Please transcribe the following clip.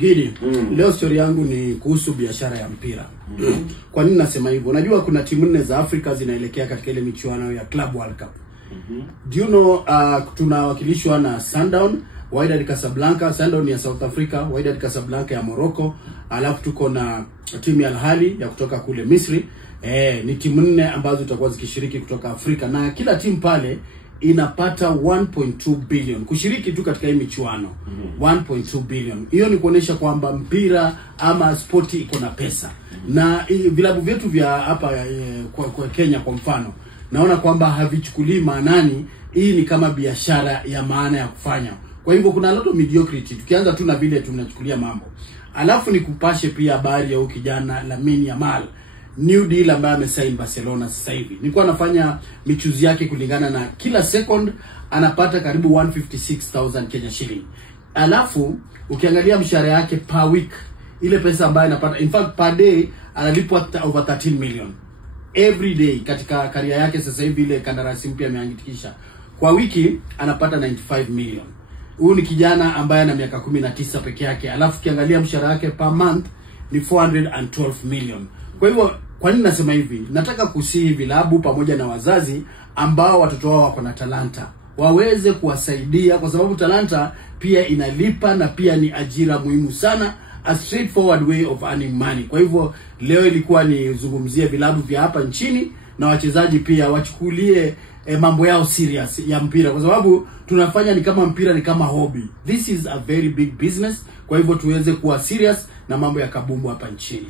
Gidi, leo story yangu ni kuhusu biashara ya mpira. Kwa nini nasema hivyo? Unajua kuna timu 4 za Afrika zinaelekea katika ile michuano ya Club World Cup. Do you know tunawakilishwa na Sundown, Wydad Casablanca. Sundown ya South Africa, Wydad Casablanca ya Morocco, alafu tuko na timu ya Al Ahly ya kutoka kule Misri. Ni timu 4 ambazo zitakuwa zikishiriki kutoka Afrika, na kila timu pale inapata 1.2 billion kushiriki tu katika hii michuano. 1.2 billion. Hiyo ni kuonesha kwamba mpira ama sporti iko na pesa. Na vilabu vyetu vya hapa kwa Kenya kwa mfano, naona kwamba havichukulii maanani. Hii ni kama biashara ya maana ya kufanya. Kwa hivyo kuna a lot of mediocrity. Tukianza tu na vile tunachukulia mambo. Alafu ni kupashe pia habari ya kijana Lamine Yamal, new deal ambaye amesign Barcelona sasa hivi. Nilikuwa nafanya michuzi yake kulingana na kila second anapata karibu 156,000 Kenya shilling. Alafu ukiangalia mshahara yake per week, ile pesa ambayo anapata, in fact per day analipwa over 13 million every day katika career yake. Sasa hivi ile kandarasi mpya ameandikisha, kwa wiki anapata 95 million. Huyu ni kijana ambaye ana miaka 19 peke yake. Alafu ukiangalia mshahara yake per month ni 412 million. Kwa hivyo kwa nini nasema hivi? Nataka kusihi vilabu pamoja na wazazi ambao watoto wao wako na talanta waweze kuwasaidia, kwa sababu talanta pia inalipa na pia ni ajira muhimu sana, a straightforward way of earning money. Kwa hivyo leo ilikuwa ni zungumzie vilabu vya hapa nchini na wachezaji pia wachukulie mambo yao serious ya mpira, kwa sababu tunafanya ni kama mpira ni kama hobby. This is a very big business. Kwa hivyo tuweze kuwa serious na mambo ya kabumbu hapa nchini.